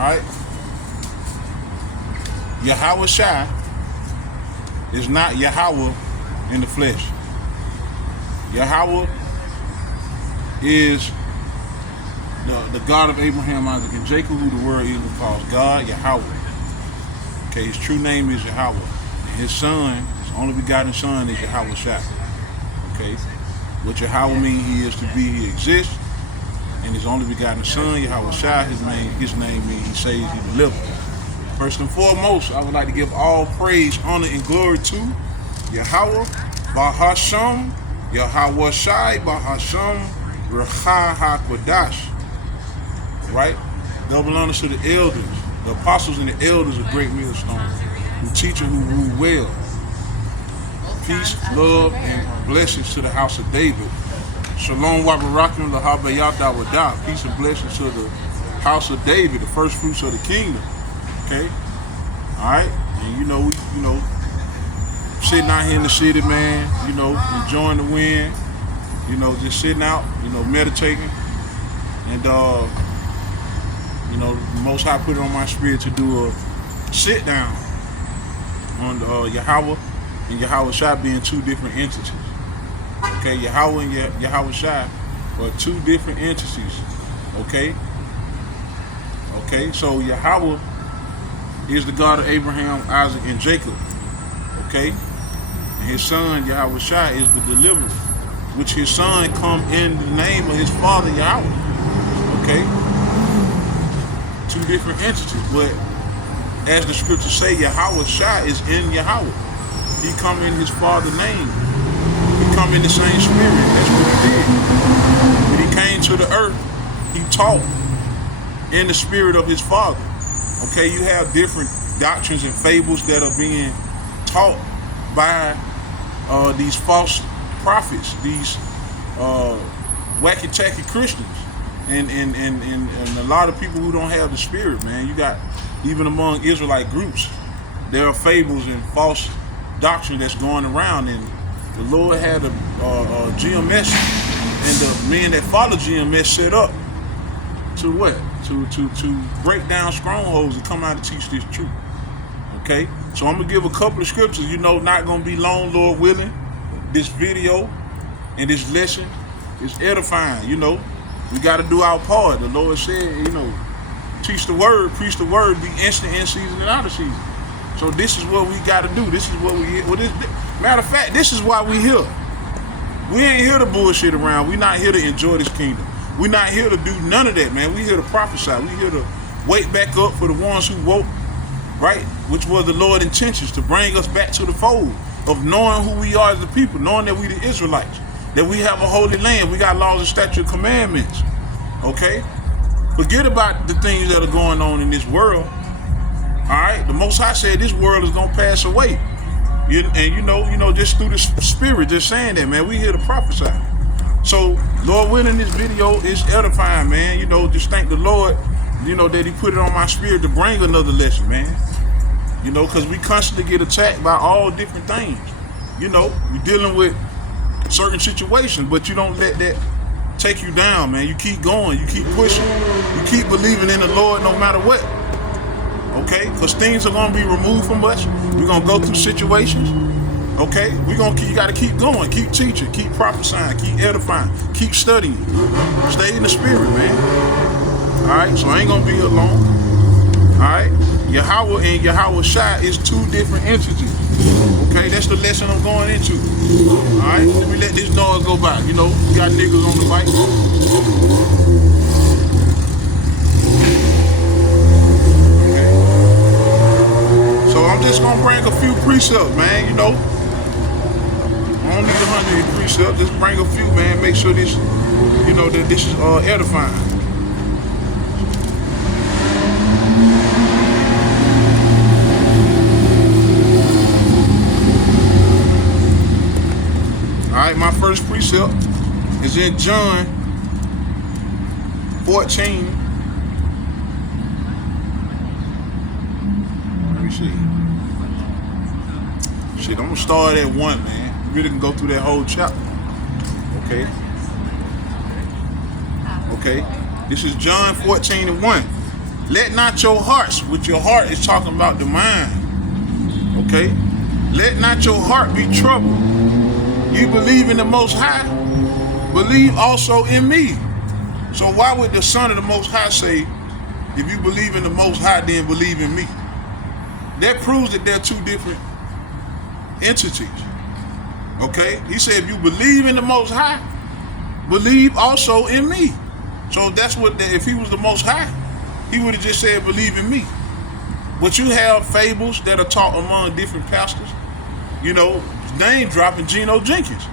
right? Yahawashi is not Yahawah in the flesh. Yahawah is the God of Abraham, Isaac, and Jacob, who the world even calls God, Yahawah. Okay, his true name is Yahawah. And his son, his only begotten son, is Yahawashi. Okay? What Yahawah means, he is to be, he exists. And his only begotten son, Yahawashi, his name means he saves, he delivers. First and foremost, I would like to give all praise, honor, and glory to Yahawah, Bahasham, Yahawashi, Bahasham, Recha HaKodash. Right? Double honors to the elders, the apostles and the elders of Great Millstone, who teach and who rule well. Peace, love, and blessings to the house of David. Shalom wa barakim lahabayata wadah. Peace and blessings to the house of David, the first fruits of the kingdom. Okay? Alright? And we sitting out here in the city, man, enjoying the wind, just sitting out, meditating. And the Most High put it on my spirit to do a sit down on Yahawah and Yahawashi being two different entities. Okay, Yahawah and Yahawashi are two different entities. Okay? Okay, so Yahawah is the God of Abraham, Isaac, and Jacob. Okay? And his son, Yahawashi, is the deliverer, which his son come in the name of his father, Yahweh. Okay? Two different entities, but as the scriptures say, Yahawashi is in Yahweh. He come in his father's name. He come in the same spirit. That's what he did. When he came to the earth, he taught in the spirit of his father. Okay, you have different doctrines and fables that are being taught by these false prophets, these wacky-tacky Christians. And a lot of people who don't have the spirit, man. You got, even among Israelite groups, there are fables and false doctrine that's going around. And the Lord had a GMS, and the men that follow GMS set up to what? To break down strongholds and come out and teach this truth. Okay? So I'm going to give a couple of scriptures, not going to be long, Lord willing. This video and this lesson is edifying, We got to do our part. The Lord said, teach the word, preach the word, be instant in season and out of season. So this is what we got to do. This is what we, matter of fact, this is why we here. We ain't here to bullshit around. We not here to enjoy this kingdom. We not here to do none of that, man. We here to prophesy. We here to wake back up for the ones who woke, right? Which was the Lord's intentions, to bring us back to the fold of knowing who we are as the people, knowing that we the Israelites, that we have a holy land, we got laws and statutes, commandments. Okay? Forget about the things that are going on in this world. Alright? The Most High said this world is gonna pass away. And just through the spirit, just saying that, man, we here to prophesy. So, Lord willing, this video is edifying, man. Just thank the Lord, that he put it on my spirit to bring another lesson, man. Because we constantly get attacked by all different things. We're dealing with certain situations, but you don't let that take you down, man. You keep going, you keep pushing, you keep believing in the Lord no matter what. Okay? Because things are going to be removed from us. We're going to go through situations. Okay? You got to keep going, keep teaching, keep prophesying, keep edifying, keep studying. Stay in the spirit, man. Alright? So I ain't going to be alone. Alright? Yahawah and Yahawashi is two different entities. Okay, that's the lesson I'm going into. Alright, let me let this noise go by. We got niggas on the bike. Okay. So I'm just gonna bring a few precepts, man, I don't need 100 precepts, just bring a few, man. Make sure this, that this is edifying. Alright, my first precept is in John 14. Let me see. Shit, I'm gonna start at 1, man. We really can go through that whole chapter. Okay. Okay. This is John 14 and 1. Let not your hearts, which your heart is talking about the mind. Okay? Let not your heart be troubled. You believe in the Most High, believe also in me. So why would the Son of the Most High say, if you believe in the Most High, then believe in me? That proves that they're two different entities. Okay? He said, if you believe in the Most High, believe also in me. So that's what, if he was the Most High, he would have just said, believe in me. But you have fables that are taught among different pastors. You know, name dropping Geno Jenkins.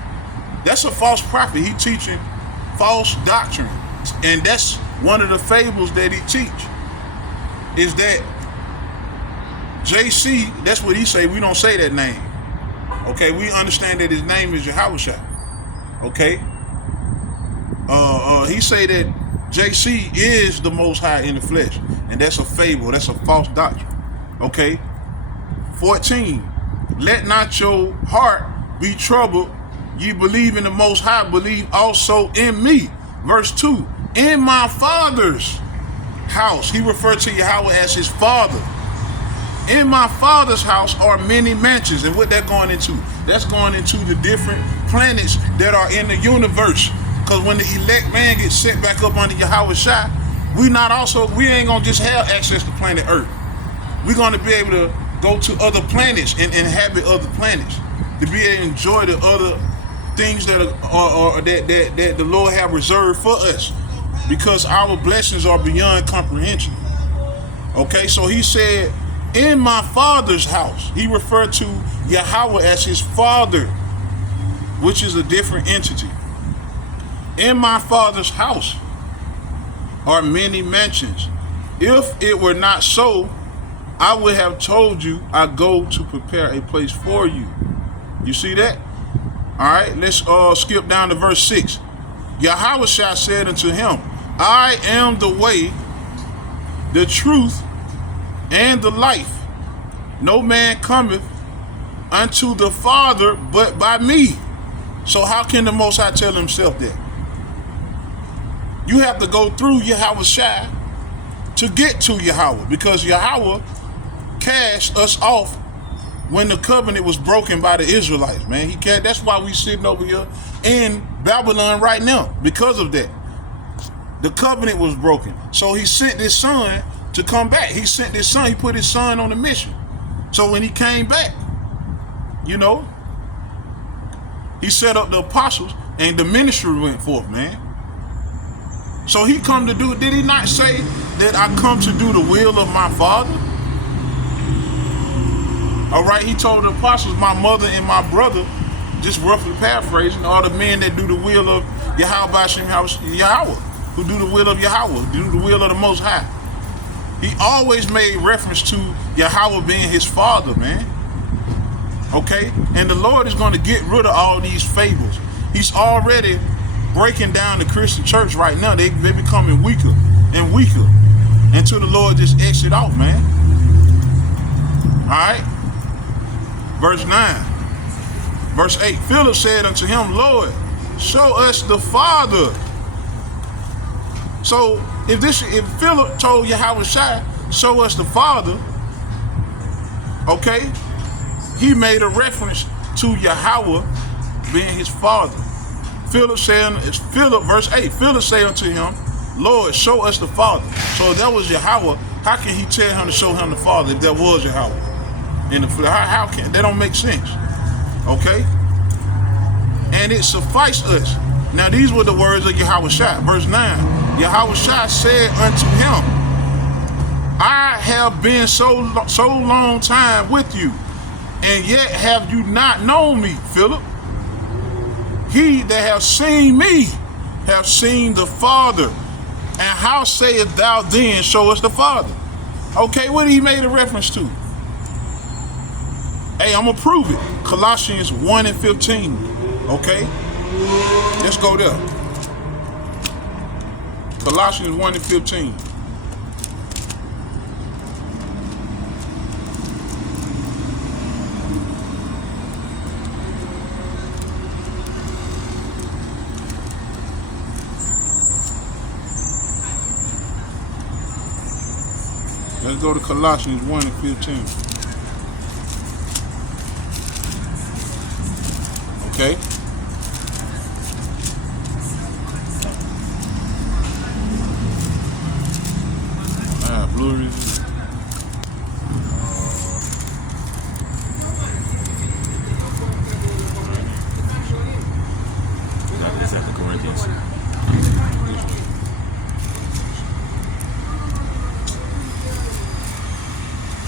That's a false prophet. He teaching false doctrine. And that's one of the fables that he teach. Is that JC, that's what he say, we don't say that name. Okay, we understand that his name is Yahawashi. Okay? He say that JC is the Most High in the flesh. And that's a fable. That's a false doctrine. Okay? 14. Let not your heart be troubled. Ye believe in the Most High, believe also in me. Verse 2. In my Father's house. He referred to Yahweh as his Father. In my Father's house are many mansions. And what that going into? That's going into the different planets that are in the universe. Because when the elect man gets set back up under Yahawashi, we ain't going to just have access to planet Earth. We're going to be able to go to other planets and inhabit other planets. To be able to enjoy the other things that that the Lord have reserved for us. Because our blessings are beyond comprehension. Okay, so he said, in my Father's house. He referred to Yahweh as his Father, which is a different entity. In my Father's house are many mansions. If it were not so, I would have told you I go to prepare a place for you. You see that? All right, let's skip down to verse 6. Yahawashi said unto him, I am the way, the truth, and the life. No man cometh unto the Father but by me. So how can the Most High tell himself that? You have to go through Yahawashi to get to Yahweh, because Yahweh cast us off when the covenant was broken by the Israelites, man. That's why we sitting over here in Babylon right now, because of that. The covenant was broken. So he sent his son to come back. He sent his son, he put his son on a mission. So when he came back, you know, he set up the apostles and the ministry went forth, man. So he come to do, did he not say that I come to do the will of my Father? All right, he told the apostles, my mother and my brother, just roughly paraphrasing, are the men that do the will of Yahweh, who do the will of Yahweh, who do the will of the Most High. He always made reference to Yahweh being his Father, man. Okay? And the Lord is going to get rid of all these fables. He's already breaking down the Christian church right now. They're becoming weaker and weaker until the Lord just exit off, man. All right? Verse 9. Verse 8. Philip said unto him, Lord, show us the Father. So if Philip told Yahawashi, show us the Father, okay, he made a reference to Yahweh being his Father. Verse 8, Philip said unto him, Lord, show us the Father. So if that was Yahweh, how can he tell him to show him the Father if that was Yahweh in the flesh? How can that? Don't make sense. Okay? And it sufficed us. Now these were the words of Yahawashi. Verse 9, Yahawashi said unto him, I have been so long time with you, and yet have you not known me, Philip? He that hath seen me hath seen the Father. And how sayest thou then, show us the Father? Okay, what he made a reference to? Hey, I'm gonna prove it. Colossians 1:15. Okay? Let's go there. Colossians 1:15. Let's go to Colossians 1 and 15. Okay. Blue review. That's after Corinthians.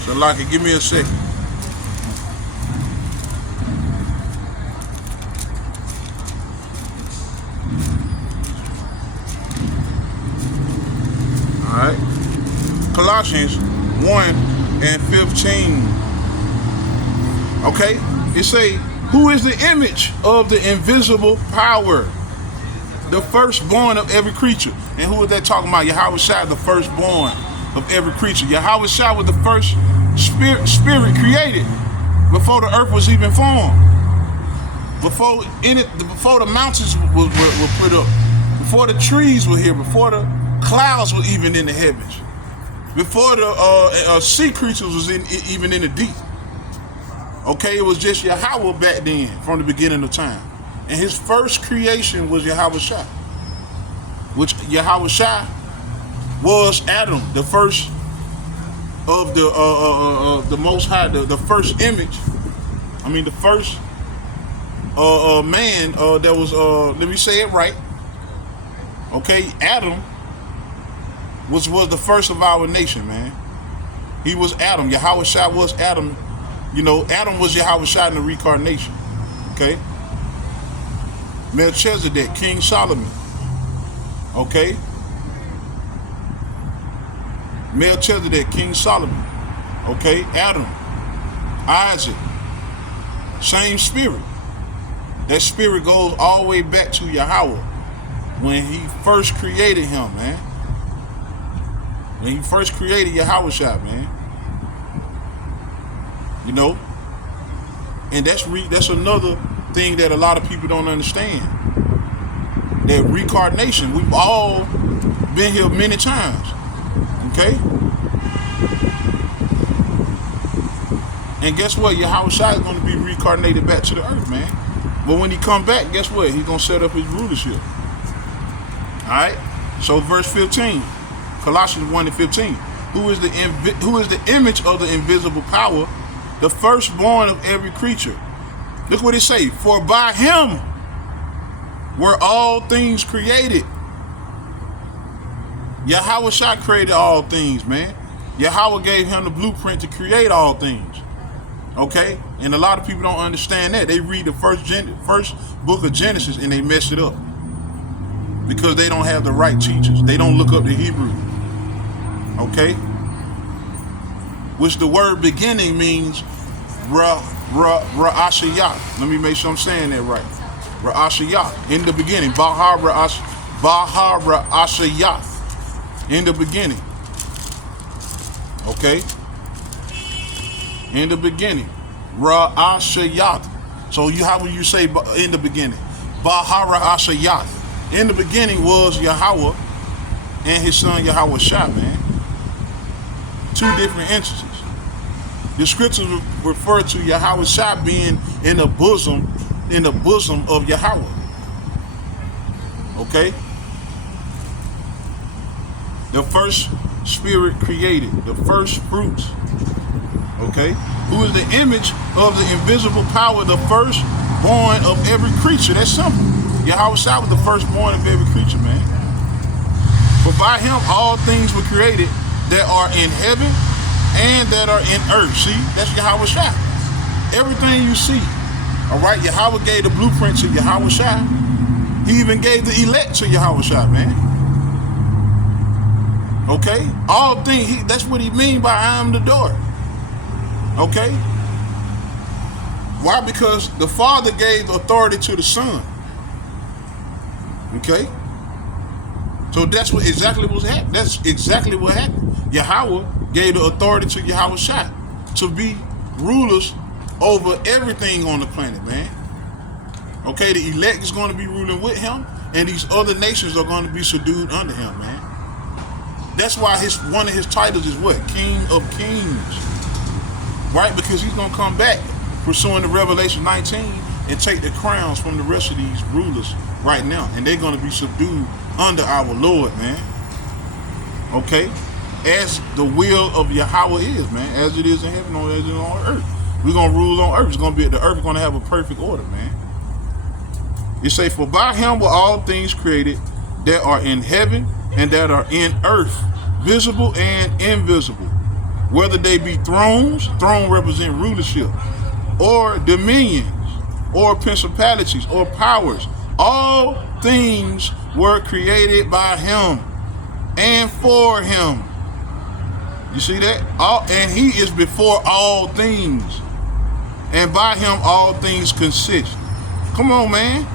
So, Lucky, give me a second. All right. Colossians 1 and 15. Okay? It say, who is the image of the invisible power? The firstborn of every creature. And who is that talking about? Yahawashi, the firstborn of every creature. Yahawashi was the first spirit created before the earth was even formed. Before the mountains were put up. Before the trees were here. Before the clouds were even in the heavens. Before the sea creatures was even in the deep. Okay, it was just Yahawah back then, from the beginning of time. And his first creation was Yahawashi. Which Yahawashi was Adam, the first of the Most High, the first image. I mean, the first man that was, let me say it right. Okay, Adam was the first of our nation, man. He was Adam. Yahawashi was Adam. You know, Adam was Yahawashi in the reincarnation. Okay? Melchizedek, King Solomon. Okay? Melchizedek, King Solomon. Okay? Adam. Isaac. Same spirit. That spirit goes all the way back to Yahawah when he first created him, man. When he first created Yahawashi, man. You know? And that's another thing that a lot of people don't understand. That reincarnation, we've all been here many times. Okay? And guess what? Yahawashi is going to be reincarnated back to the earth, man. But when he come back, guess what? He's going to set up his rulership. Alright? So verse 15. Colossians 1 and 15. Who is the image of the invisible power, the firstborn of every creature? Look what it say. For by him were all things created. Yahawashi created all things, man. Yahawah gave him the blueprint to create all things. Okay? And a lot of people don't understand that. They read the first book of Genesis and they mess it up. Because they don't have the right teachers. They don't look up the Hebrew. Okay? Which the word beginning means Ra'ashiyah. Let me make sure I'm saying that right. Ra'ashiyah. In the beginning. Ra'ashiyah. In the beginning. Okay? In the beginning. Ra'ashiyah. So how will you say in the beginning? Ra'ashiyah. In the beginning was Yahawah and his son Yahawashi, man. Two different instances. The scriptures refer to Yahawashi being in the bosom of Yahawah. Okay? The first spirit created, the first fruits. Okay? Who is the image of the invisible power, the firstborn of every creature. That's simple. Yahawashi was the firstborn of every creature, man. For by him all things were created that are in heaven and that are in earth. See, that's Yahawashi. Everything you see, all right, Yahawah gave the blueprint to Yahawashi. He even gave the elect to Yahawashi, man. Okay? All things, that's what he mean by I am the door. Okay? Why? Because the Father gave authority to the Son. Okay? So that's exactly what happened. That's exactly what happened. Yahawah gave the authority to Yahawashi to be rulers over everything on the planet, man. Okay, the elect is going to be ruling with him, and these other nations are going to be subdued under him, man. That's why one of his titles is what? King of Kings. Right? Because he's going to come back pursuing the Revelation 19 and take the crowns from the rest of these rulers right now. And they're going to be subdued under our Lord, man. Okay? As the will of Yahawah is, man. As it is in heaven, as it is on earth. We're going to rule on earth. It's going to be, the earth is going to have a perfect order, man. It say, for by him were all things created that are in heaven and that are in earth, visible and invisible. Whether they be thrones, throne represent rulership, or dominions, or principalities, or powers. All things were created by him and for him. You see that? And he is before all things. And by him all things consist. Come on, man.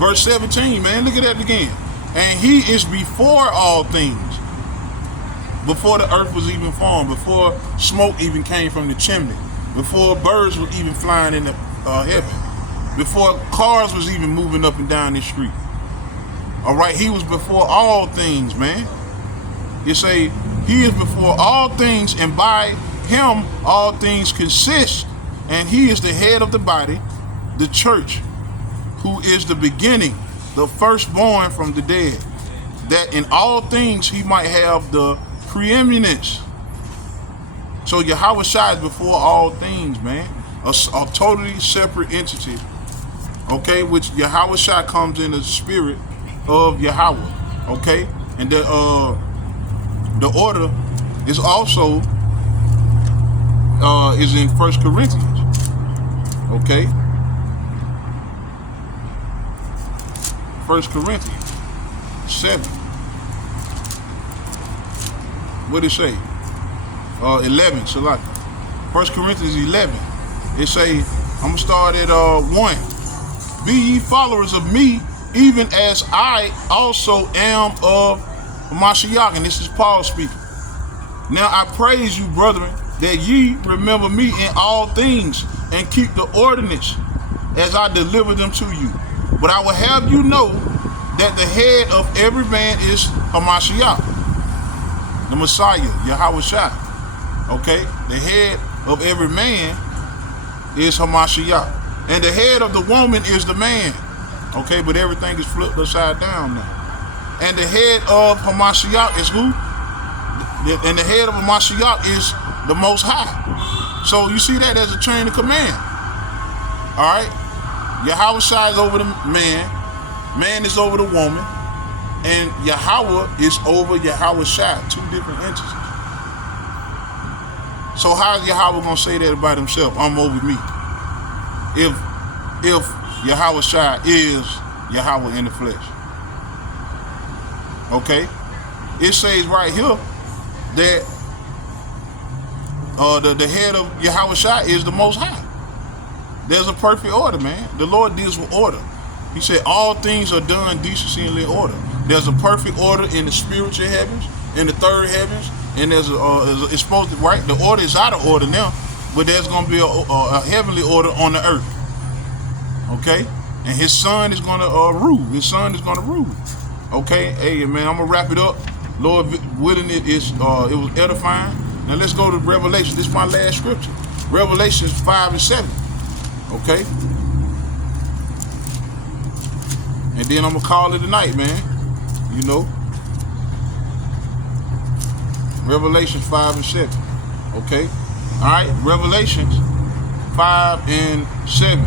Verse 17, man. Look at that again. And he is before all things. Before the earth was even formed, before smoke even came from the chimney, before birds were even flying in the heaven, before cars was even moving up and down the street. All right, he was before all things, man. You say he is before all things, and by him all things consist, and he is the head of the body, the church, who is the beginning, the firstborn from the dead, that in all things he might have the preeminence. So Yahawashi is before all things, man. A totally separate entity. Okay, which Yahawashi comes in the spirit of Yahawah. Okay, and the order is also is in 1 Corinthians. Okay, 1 Corinthians 7. What did it say? 11, so like 1 Corinthians 11. It say, I'm gonna start at 1. Be ye followers of me, even as I also am of Mashiach. And this is Paul speaking. Now I praise you, brethren, that ye remember me in all things, and keep the ordinance as I deliver them to you. But I will have you know that the head of every man is Hamashiach, the Messiah, Yahawashi. Okay, the head of every man is Hamashiach, and the head of the woman is the man. Okay, but everything is flipped upside down now. And the head of Hamashiach is who? And the head of Hamashiach is the Most High. So you see that as a chain of command. All right, Yahawashi is over the man, man is over the woman, and Yahawah is over Yahawashi, two different entities. So how is Yahawah gonna say that about himself? I'm over me. If Yahawashi is Yahawah in the flesh. Okay? It says right here that the head of Yahawashi is the Most High. There's a perfect order, man. The Lord deals with order. He said all things are done decency and in order. There's a perfect order in the spiritual heavens, in the third heavens, and there's it's supposed to, right? The order is out of order now, but there's going to be a heavenly order on the earth. Okay? And his son is going to rule. His son is going to rule. Okay? Hey, man, I'm going to wrap it up. Lord willing, it was edifying. Now let's go to Revelation. This is my last scripture. Revelation 5 and 7. Okay? And then I'm going to call it a night, man. You know? Revelation 5 and 7. Okay? All right? Revelations 5 and 7.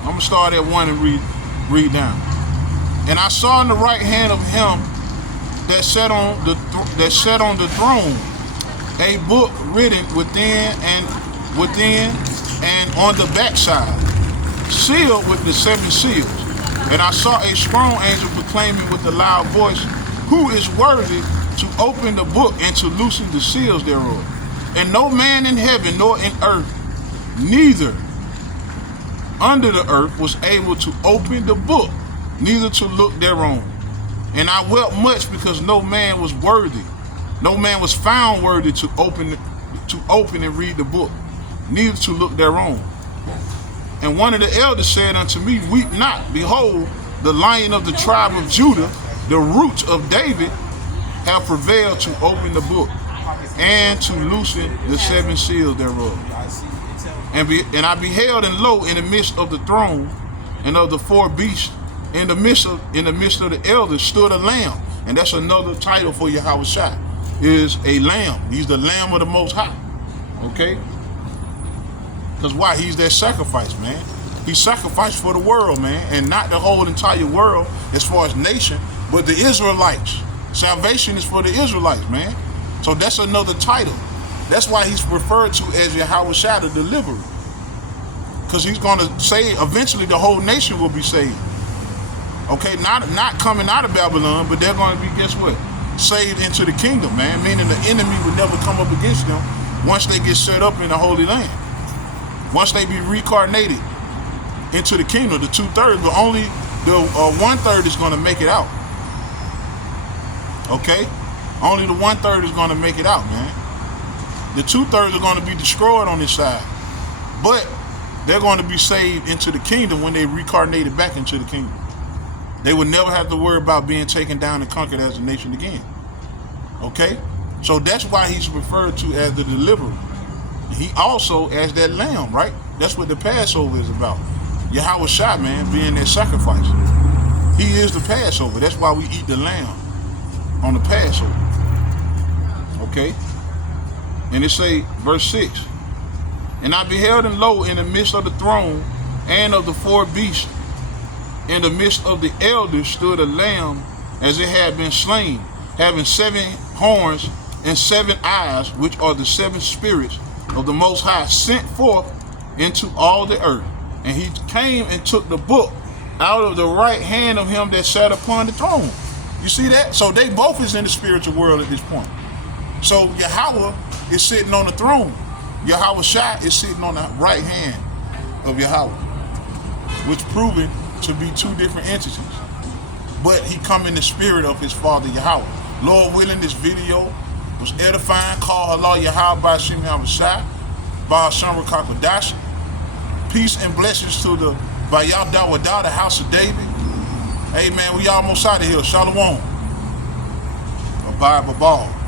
I'm going to start at 1 and read down. And I saw in the right hand of him that sat on the throne a book written within and on the backside, sealed with the 7 seals. And I saw a strong angel proclaiming with a loud voice, who is worthy to open the book and to loosen the seals thereof? And no man in heaven nor in earth, neither under the earth, was able to open the book, neither to look thereon. And I wept much because no man was worthy. No man was found worthy to open and read the book, neither to look thereon. And one of the elders said unto me, weep not. Behold, the Lion of the tribe of Judah, the roots of David, have prevailed to open the book and to loosen the 7 seals thereof. And I beheld, and lo, in the midst of the throne and of the 4 beasts, in the midst of the elders stood a lamb. And that's another title for Yahawashi, is a lamb. He's the Lamb of the Most High. Okay? Because why? He's that sacrifice, man. He sacrificed for the world, man, and not the whole entire world as far as nation, but the Israelites. Salvation is for the Israelites, man. So that's another title. That's why he's referred to as Yahawashi, the deliverer. Because he's going to say eventually the whole nation will be saved. Okay, not coming out of Babylon, but they're going to be, guess what? Saved into the kingdom, man. Meaning the enemy would never come up against them once they get set up in the Holy Land. Once they be reincarnated into the kingdom, the 2/3, but only the 1/3 is going to make it out. Okay? Only the 1/3 is going to make it out, man. The 2/3 are going to be destroyed on this side. But they're going to be saved into the kingdom when they reincarnated back into the kingdom. They would never have to worry about being taken down and conquered as a nation again. Okay? So that's why he's referred to as the deliverer. He also as that lamb, right? That's what the Passover is about. Yahawashi, man, being that sacrifice. He is the Passover. That's why we eat the lamb on the Passover. Okay? And it say, verse 6, and I beheld, and lo, in the midst of the throne and of the 4 beasts, in the midst of the elders stood a lamb as it had been slain, having 7 horns and 7 eyes, which are the 7 spirits of the Most High, sent forth into all the earth. And he came and took the book out of the right hand of him that sat upon the throne. You see that? So they both is in the spiritual world at this point. So Yahawah is sitting on the throne. Yahawashi is sitting on the right hand of Yahawah, which proven to be 2 different entities. But he come in the spirit of his father Yahawah. Lord willing, this video was edifying. Call Allah Yahawah by Shem Yahawashi, by Hashem Rakakadashi. Peace and blessings to the Bayadawadah, the house of David. Hey man, we almost out of here. Shalom. Bye bye.